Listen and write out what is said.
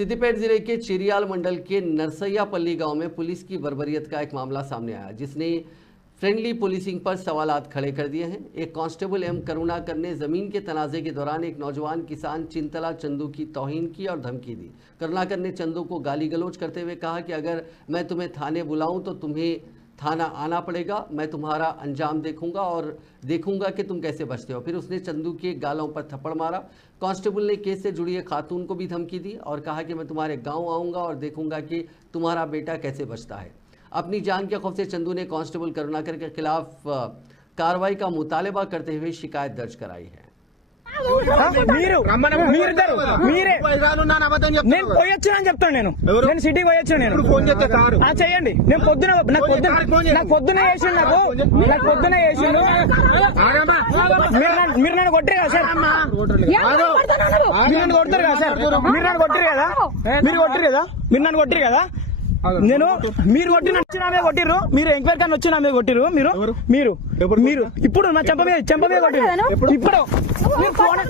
सिद्दीपेट जिले के चिरियाल मंडल के नरसैयापल्ली गांव में पुलिस की बर्बरियत का एक मामला सामने आया, जिसने फ्रेंडली पुलिसिंग पर सवालात खड़े कर दिए हैं। एक कांस्टेबल एम करुणाकर ने जमीन के तनाजे के दौरान एक नौजवान किसान चिंतला चंदू की तौहीन की और धमकी दी। करुणाकर ने चंदू को गाली गलौज करते हुए कहा कि अगर मैं तुम्हें थाने बुलाऊं तो तुम्हें थाना आना पड़ेगा, मैं तुम्हारा अंजाम देखूंगा और देखूंगा कि तुम कैसे बचते हो। फिर उसने चंदू के गालों पर थप्पड़ मारा। कांस्टेबल ने केस से जुड़ी एक खातून को भी धमकी दी और कहा कि मैं तुम्हारे गांव आऊंगा और देखूंगा कि तुम्हारा बेटा कैसे बचता है। अपनी जान के खौफ से चंदू ने कांस्टेबल करुणाकर के खिलाफ कार्रवाई का मुतालबा करते हुए शिकायत दर्ज कराई है। నేను పోయొచ్చు అని చెప్తాను. నేను సిటీకి పోయొచ్చు. చేయండి. నేను నాకు పొద్దున చేసిండు. నాకు పొద్దున చేసిండు. మీరు నన్ను కొట్టరు కదా సార్? మీరు నన్ను కొడతారు కదా సార్? మీరు నన్ను కొట్టరు కదా? మీరు నన్ను కొట్టరు కదా? నేను మీరు కొట్టిన మీద కొట్టిర్రు. మీరు ఎంక్వైరీ కానీ వచ్చి నా మీద కొట్టిర్రు. మీరు ఇప్పుడు నా చెంప మీద కొట్టిర్రు. ఇప్పుడు